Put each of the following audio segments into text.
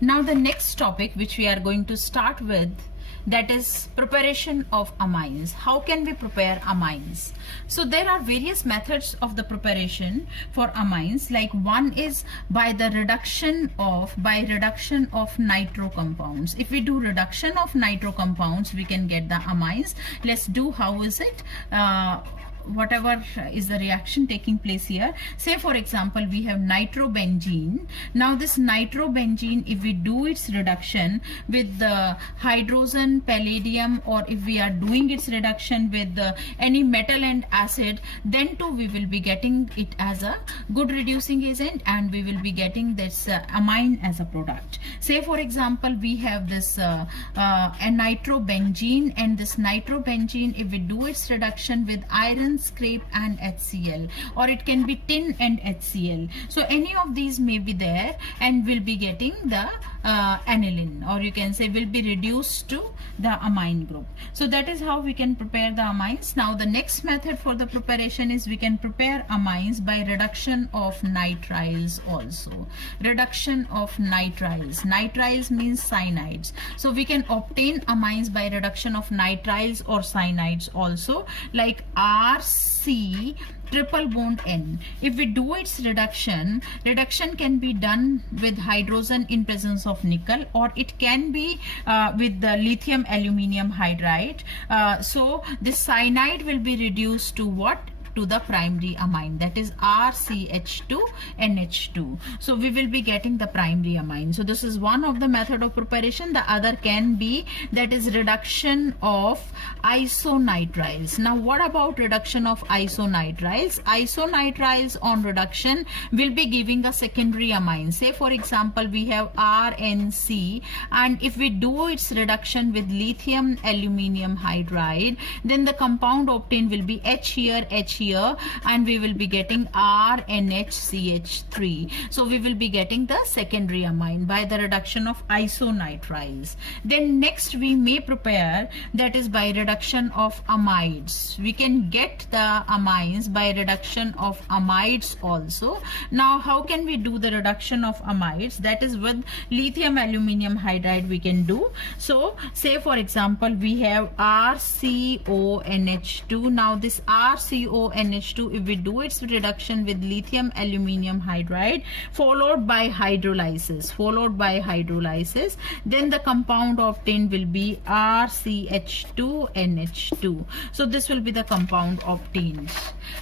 Now the next topic which we are going to start with, that is preparation of amines. How can we prepare amines? So there are various methods of the preparation for amines. Like one is by reduction of nitro compounds. If we do reduction of nitro compounds, we can get the amines. Let's do how is it. Whatever is the reaction taking place here. Say for example we have nitrobenzene. Now this nitrobenzene, if we do its reduction with the hydrogen, palladium, or if we are doing its reduction with any metal and acid, then too we will be getting it as a good reducing agent, and we will be getting this amine as a product. Say for example we have this a nitrobenzene, and this nitrobenzene, if we do its reduction with iron, scrape and HCl, or it can be tin and HCl. So any of these may be there, and we'll be getting the aniline, or you can say will be reduced to the amine group. So that is how we can prepare the amines. Now the next method for the preparation is we can prepare amines by reduction of nitriles also. Reduction of nitriles. Nitriles means cyanides. So we can obtain amines by reduction of nitriles or cyanides also, like RC triple bond N. If we do its reduction can be done with hydrogen in presence of nickel, or it can be with the lithium aluminium hydride. So this cyanide will be reduced to what? To the primary amine, that is RCH2NH2. So we will be getting the primary amine. So this is one of the method of preparation. The other can be, that is reduction of isonitriles. Now what about reduction of isonitriles? Isonitriles on reduction will be giving a secondary amine. Say for example we have RNC, and if we do its reduction with lithium aluminium hydride, then the compound obtained will be H here, H here, and we will be getting RNHCH3. So we will be getting the secondary amine by the reduction of isonitriles. Then next we may prepare, that is by reduction of amides. We can get the amines by reduction of amides also. Now how can we do the reduction of amides? That is with lithium aluminium hydride we can do. So say for example we have RCONH2. Now this RCONH2, if we do its reduction with lithium aluminium hydride followed by hydrolysis, then the compound obtained will be RCH2NH2. So this will be the compound obtained.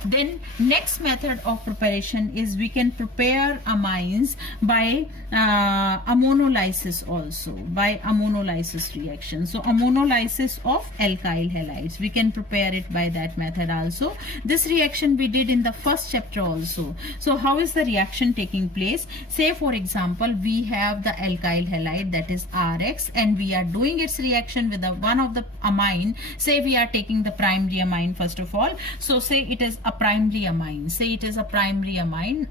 Then next method of preparation is we can prepare amines by ammonolysis also, by ammonolysis reaction. So ammonolysis of alkyl halides, we can prepare it by that method also. This reaction we did in the first chapter also. So how is the reaction taking place? Say for example we have the alkyl halide, that is RX, and we are doing its reaction with one of the amine. Say we are taking the primary amine first of all. So say it is a primary amine. Say it is a primary amine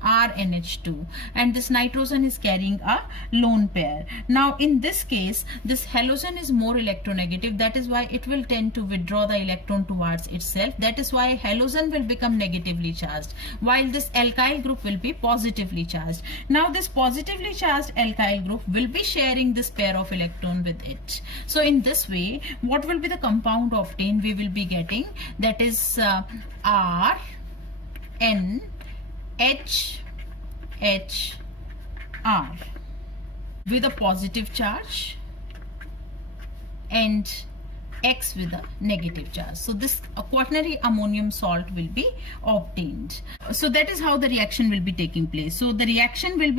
RNH2, and this nitrogen is carrying a lone pair. Now in this case this halogen is more electronegative, that is why it will tend to withdraw the electron towards itself. That is why halogen will become negatively charged, while this alkyl group will be positively charged. Now this positively charged alkyl group will be sharing this pair of electron with it. So in this way what will be the compound obtained? We will be getting, that is RNHHR with a positive charge and X with a negative charge. So this quaternary ammonium salt will be obtained. So that is how the reaction will be taking place. So the reaction will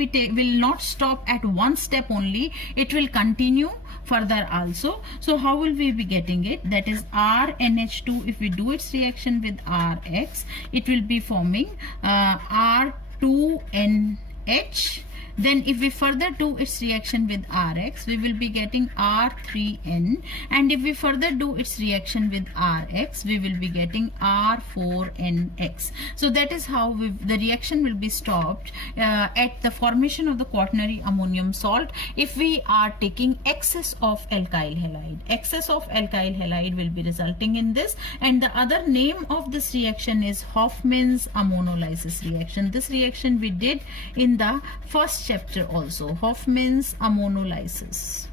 not stop at one step only, it will continue further also. So how will we be getting it? That is RNH2, if we do its reaction with RX, it will be forming R2NH Then if we further do its reaction with Rx, we will be getting R3N, and if we further do its reaction with Rx, we will be getting R4NX. So that is how the reaction will be stopped at the formation of the quaternary ammonium salt if we are taking excess of alkyl halide. Excess of alkyl halide will be resulting in this, and the other name of this reaction is Hofmann's ammonolysis reaction. This reaction we did in the first chapter also, Hofmann's ammonolysis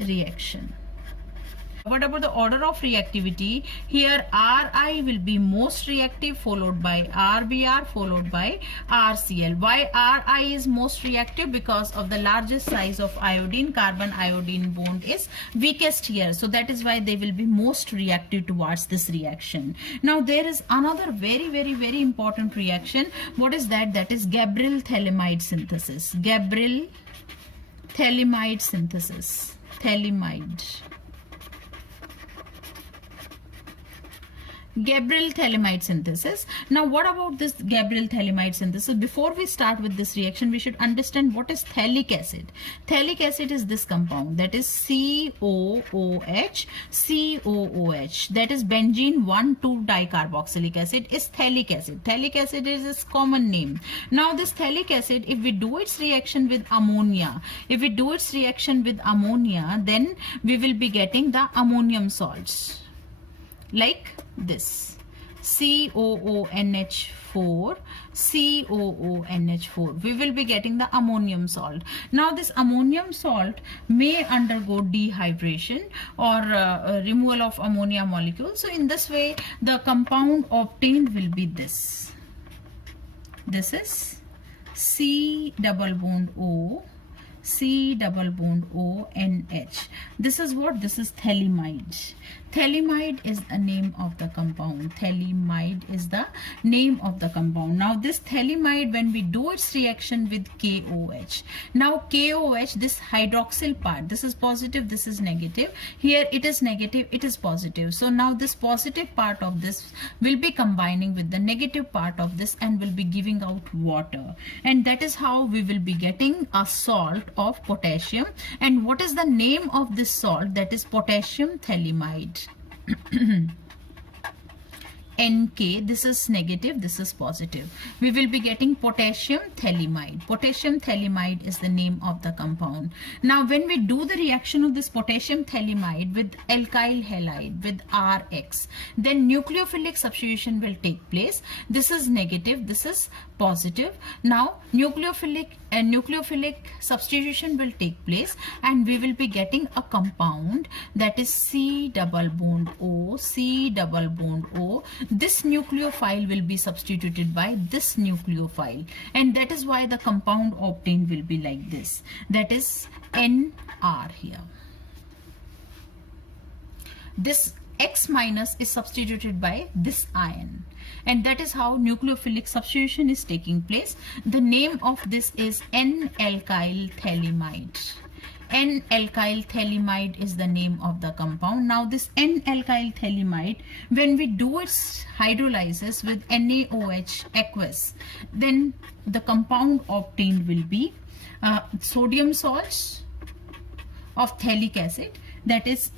reaction. What about the order of reactivity? Here Ri will be most reactive, followed by RBr, followed by RCl. Why Ri is most reactive? Because of the largest size of iodine. Carbon iodine bond is weakest here, so that is why they will be most reactive towards this reaction. Now there is another very important reaction. What is that? That is Gabriel Thalamide synthesis. Gabriel Thalamide synthesis. Gabriel Thalamide synthesis. Now what about this Gabriel Thalamide synthesis? Before we start with this reaction, we should understand what is phthalic acid. Phthalic acid is this compound, that is COOH, COOH, that is benzene 1,2-dicarboxylic acid is phthalic acid. Phthalic acid is its common name. Now this phthalic acid, if we do its reaction with ammonia, then we will be getting the ammonium salts like this, COONH4, COONH4. We will be getting the ammonium salt. Now this ammonium salt may undergo dehydration or removal of ammonia molecules. So in this way, the compound obtained will be this. This is C double bond O, C double bond O, NH. This is what? This is thalamide. Thalamide is the name of the compound. Thalamide is the name of the compound. Now this thalamide, when we do its reaction with KOH, now KOH, this hydroxyl part, this is positive, this is negative. Here it is negative, it is positive. So now this positive part of this will be combining with the negative part of this and will be giving out water. And that is how we will be getting a salt of potassium. And what is the name of this salt? That is potassium thalamide. NK, this is negative, this is positive. We will be getting potassium thalamide. Potassium thalamide is the name of the compound. Now when we do the reaction of this potassium thalamide with alkyl halide, with Rx, then nucleophilic substitution will take place. This is negative, this is positive. Now nucleophilic substitution will take place, and we will be getting a compound that is C double bond O, C double bond O. This nucleophile will be substituted by this nucleophile, and that is why the compound obtained will be like this. That is NR here. This X minus is substituted by this ion, and that is how nucleophilic substitution is taking place. The name of this is N-alkyl thalamide. N-alkyl thalamide is the name of the compound. Now this N-alkyl thalamide, when we do its hydrolysis with NaOH aqueous, then the compound obtained will be sodium salts of phthalic acid, that is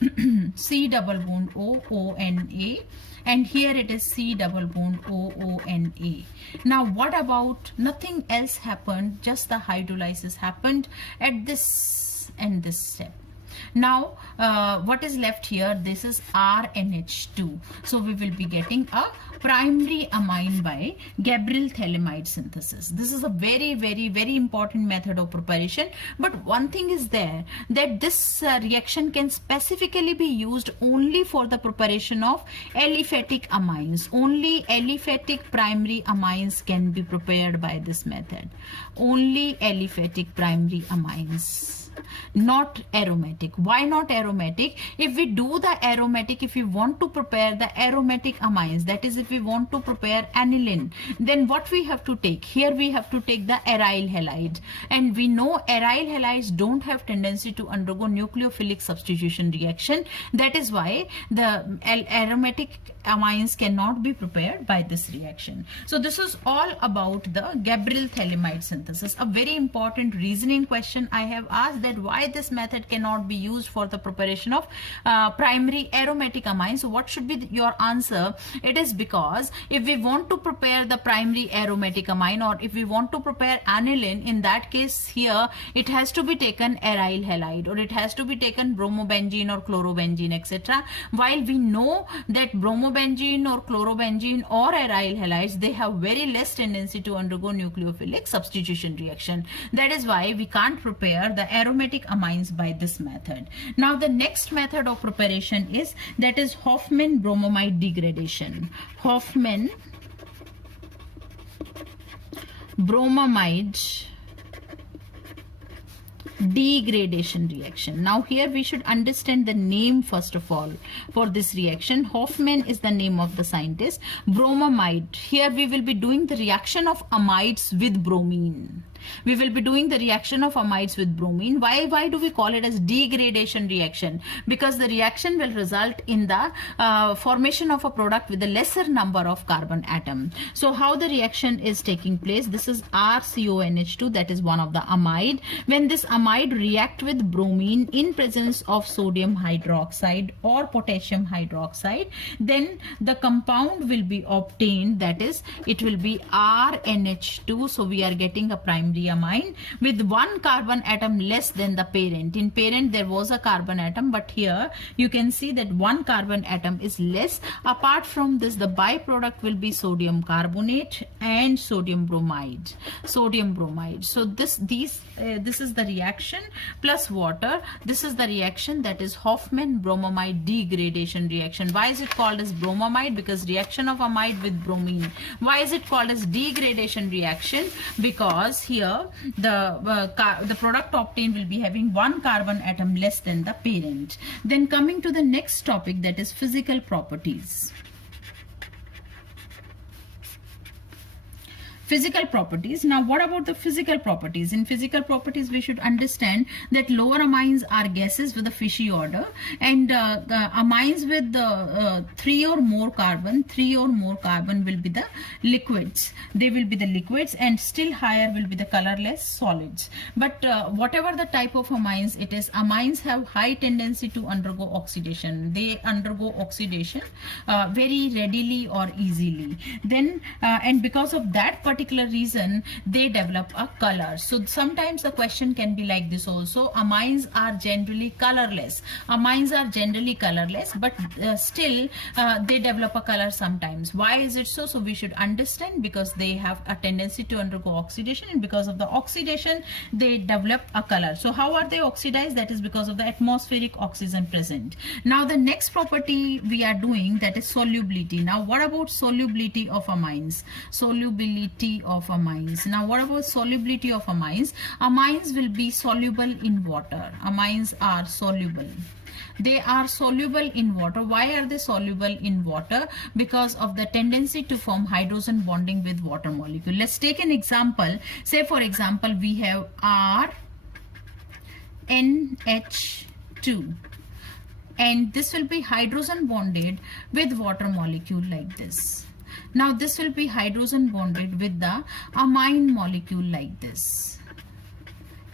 C double bond O, O-N-A, and here it is C double bond O, O-N-A. Now what about, nothing else happened, just the hydrolysis happened at this and this step. Now what is left here? This is RNH2. So we will be getting a primary amine by Gabriel Thalamide synthesis. This is a very important method of preparation. But one thing is there, that this reaction can specifically be used only for the preparation of aliphatic amines. Only aliphatic primary amines can be prepared by this method. Only aliphatic primary amines not aromatic. Why not aromatic? If we do the aromatic, if we want to prepare the aromatic amines, that is if we want to prepare aniline, then what we have to take? Here we have to take the aryl halide, and we know aryl halides don't have tendency to undergo nucleophilic substitution reaction. That is why the aromatic amines cannot be prepared by this reaction. So this is all about the Gabriel Thalamide synthesis. A very important reasoning question I have asked, that why this method cannot be used for the preparation of primary aromatic amines. So what should be your answer? It is because if we want to prepare the primary aromatic amine, or if we want to prepare aniline, in that case here it has to be taken aryl halide, or it has to be taken bromobenzene or chlorobenzene, etc. While we know that bromobenzene or chlorobenzene or aryl halides, they have very less tendency to undergo nucleophilic substitution reaction. That is why we can't prepare the aromatic amines by this method. Now the next method of preparation is, that is Hofmann bromamide degradation. Hofmann bromamide degradation reaction. Now here we should understand the name first of all for this reaction. Hofmann is the name of the scientist. Bromamide, here we will be doing the reaction of amides with bromine. We will be doing the reaction of amides with bromine. Why do we call it as degradation reaction? Because the reaction will result in the formation of a product with a lesser number of carbon atom. So how the reaction is taking place? This is RCONH2, that is one of the amide. When this amide react with bromine in presence of sodium hydroxide or potassium hydroxide, then the compound will be obtained, that is it will be RNH2. So we are getting a primary amine with one carbon atom less than the parent. In parent there was a carbon atom, but here you can see that one carbon atom is less. Apart from this, the byproduct will be sodium carbonate and sodium bromide. So this is the reaction plus water. This is the reaction, that is Hofmann bromamide degradation reaction. Why is it called as bromamide? Because reaction of amide with bromine. Why is it called as degradation reaction? Because here the product obtained will be having one carbon atom less than the parent. Then coming to the next topic, that is physical properties. Physical properties. Now what about the physical properties? In physical properties we should understand that lower amines are gases with a fishy odor, and amines with three or more carbon will be the liquids. They will be the liquids, and still higher will be the colorless solids. But whatever the type of amines it is, amines have high tendency to undergo oxidation. They undergo oxidation very readily or easily. Then and because of that particular reason they develop a color. So sometimes the question can be like this also: amines are generally colorless. Amines are generally colorless, but still they develop a color sometimes. Why is it so? So we should understand, because they have a tendency to undergo oxidation, and because of the oxidation they develop a color. So how are they oxidized? That is because of the atmospheric oxygen present. Now the next property we are doing, that is solubility. Now what about solubility of amines? Solubility of amines. Now what about solubility of amines? Amines will be soluble in water. Amines are soluble. They are soluble in water. Why are they soluble in water? Because of the tendency to form hydrogen bonding with water molecule. Let's take an example. Say for example we have RNH2, and this will be hydrogen bonded with water molecule like this. Now this will be hydrogen bonded with the amine molecule like this,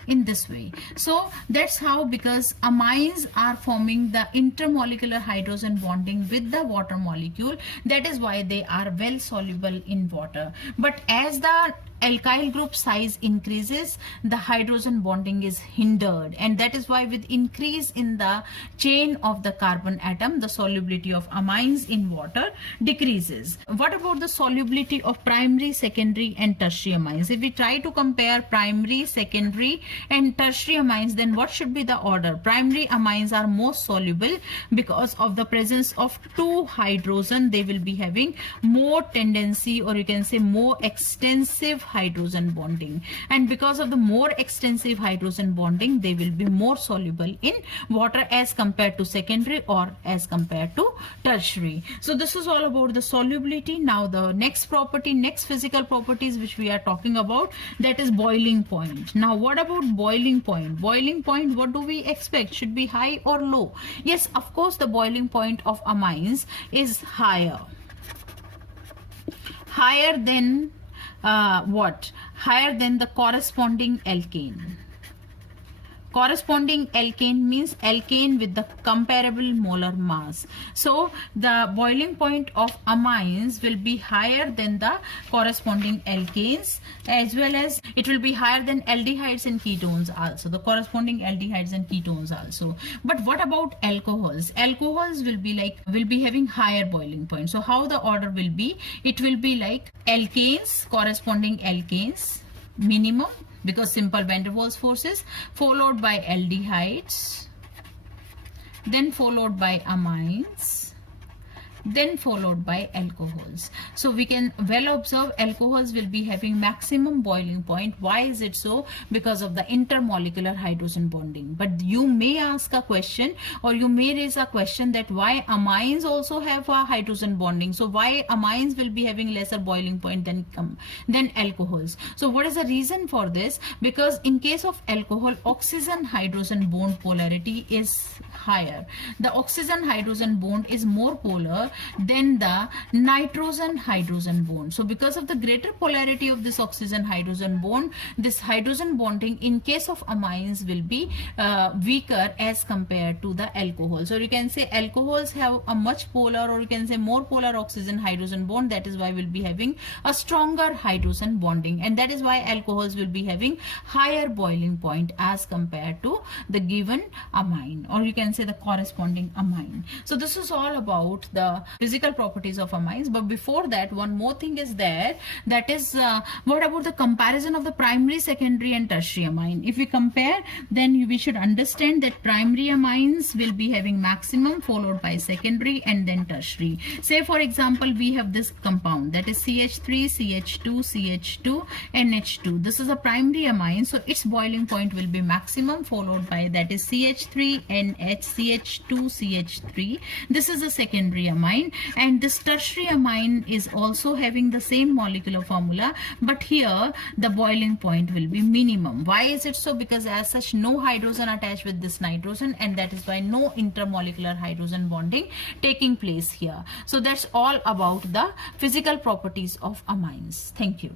in this way. So that's how, because amines are forming the intermolecular hydrogen bonding with the water molecule, that is why they are well soluble in water. But as the alkyl group size increases, the hydrogen bonding is hindered, and that is why with increase in the chain of the carbon atom, the solubility of amines in water decreases. What about the solubility of primary, secondary and tertiary amines? If we try to compare primary, secondary and tertiary amines, then what should be the order? Primary amines are most soluble because of the presence of two hydrogen. They will be having more tendency, or you can say more extensive hydrogen bonding, and because of the more extensive hydrogen bonding, they will be more soluble in water as compared to secondary or as compared to tertiary. So this is all about the solubility. Now the next property, next physical properties which we are talking about, that is boiling point. Now what about boiling point? Boiling point, what do we expect? Should be high or low? Yes, of course, the boiling point of amines is higher than what? Higher than the corresponding alkane. Corresponding alkane means alkane with the comparable molar mass. So the boiling point of amines will be higher than the corresponding alkanes, as well as it will be higher than aldehydes and ketones also, the corresponding aldehydes and ketones also. But what about alcohols? Alcohols will be having higher boiling point. So how the order will be? It will be like alkanes, corresponding alkanes, minimum, because simple van der Waals forces, followed by aldehydes, then followed by amines, then followed by alcohols. So we can well observe alcohols will be having maximum boiling point. Why is it so? Because of the intermolecular hydrogen bonding. But you may ask a question, or you may raise a question, that why amines also have a hydrogen bonding? So why amines will be having lesser boiling point than alcohols? So what is the reason for this? Because in case of alcohol, oxygen hydrogen bond polarity is higher. The oxygen hydrogen bond is more polar than the nitrogen hydrogen bond. So because of the greater polarity of this oxygen hydrogen bond, this hydrogen bonding in case of amines will be weaker as compared to the alcohol. So you can say alcohols have a much polar, or you can say more polar oxygen hydrogen bond. That is why we'll be having a stronger hydrogen bonding, and that is why alcohols will be having higher boiling point as compared to the given amine, or you can say the corresponding amine. So this is all about the physical properties of amines. But before that, one more thing is there, that is what about the comparison of the primary, secondary and tertiary amine? If we compare, then we should understand that primary amines will be having maximum, followed by secondary and then tertiary. Say for example, we have this compound, that is CH3, CH2, CH2, NH2. This is a primary amine, so its boiling point will be maximum, followed by, that is CH3, NH, CH2, CH3. This is a secondary amine, and this tertiary amine is also having the same molecular formula, but here the boiling point will be minimum. Why is it so? Because as such no hydrogen attached with this nitrogen, and that is why no intermolecular hydrogen bonding taking place here. So that's all about the physical properties of amines. Thank you.